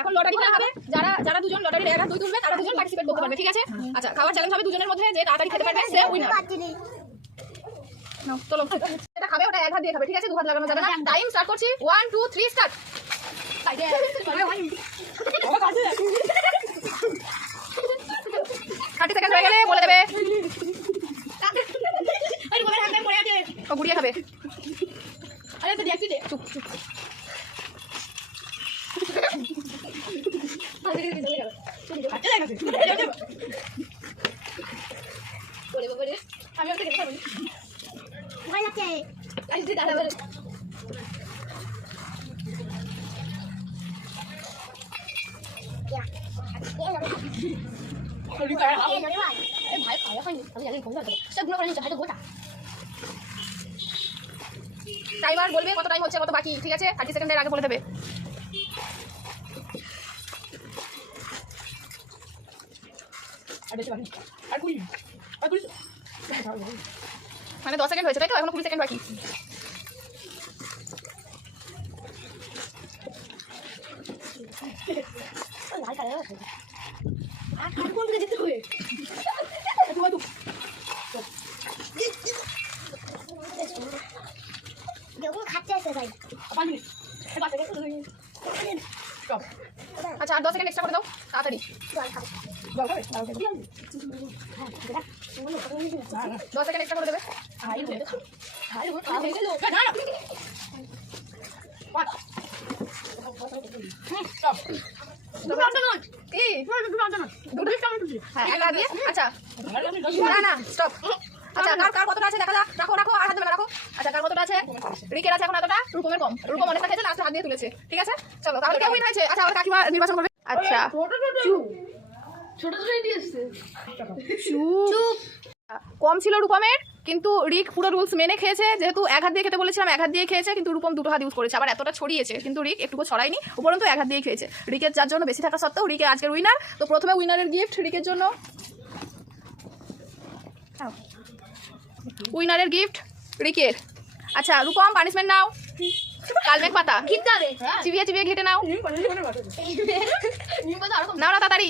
এখন লটারি খেলা হবে, যারা যারা দুজন লটারির এক হাত দুই তুলবে তারা দুজন পার্টিসিপেট করতে পারবে, ঠিক আছে? আচ্ছা, খাওয়ার চ্যালেঞ্জ হবে দুজনের মধ্যে, যে তাড়াতাড়ি খেতে পারবে সে উইনার। নাও চলো, এটা খাবে, ওটা এক হাত দিয়ে খাবে, ঠিক আছে? দু হাত লাগানো যাবে না। টাইম স্টার্ট করছি, 1 2 3 স্টার্ট। 30 সেকেন্ড হয়ে গেলে বলে দেবে। ও গুড়িয়ে খাবে। আরে তো দেখছি যে চুপ চুপ। টাইমার বলবে কত টাইম হচ্ছে, কত বাকি, ঠিক আছে? 30 সেকেন্ডের আগে বলে দেবে। মানে 10 সেকেন্ড হয়েছে, তাই তো? এখনো 20 সেকেন্ড বাকি। আচ্ছা, আর 10 সেকেন্ড এক্সট্রা করে দাও তাড়াতাড়ি। 10 সেকেন্ড এক্সট্রা করে দেবে। আচ্ছা না স্টপ। আচ্ছা, কার কতটা আছে দেখা যাক। রাখো রাখো, আর হাত দেবে না, রাখো। আচ্ছা, কার কতটা আছে? রিকের আছে এখন এতটা, রূপমের কম। রূপম অনেকটা খেয়েছে, লাস্টে হাত দিয়ে তুলেছে, ঠিক আছে? চলো, তাহলে কেউ উইন হয়েছে। আচ্ছা, আমার কাকিমা নির্বাচন করবে। আচ্ছা, কম ছিল রূপমের, কিন্তু রিক পুরো রুলস মেনে খেয়েছে। যেহেতু এক হাত দিয়ে খেতে বলেছিলাম, এক হাত দিয়ে খেয়েছে, কিন্তু রূপম দুটো হাত ইউজ করেছে। আবার এতটা ছড়িয়েছে, কিন্তু রিক একটুকু ছড়ায়নি, উপরন্তু এক হাত দিয়ে খেয়েছে। রিকের যার জন্য বেশি থাকা সত্ত্বেও রিকে আজকের উইনার। তো প্রথমে উইনারের গিফট রিকের জন্য। উইনারের গিফট রিকের। আচ্ছা, রূপম পানিশমেন্ট নাও। কালমেঘ পাতা চিবিয়ে চিবিয়ে ঘেটে নাও। নাও না তাড়াতাড়ি।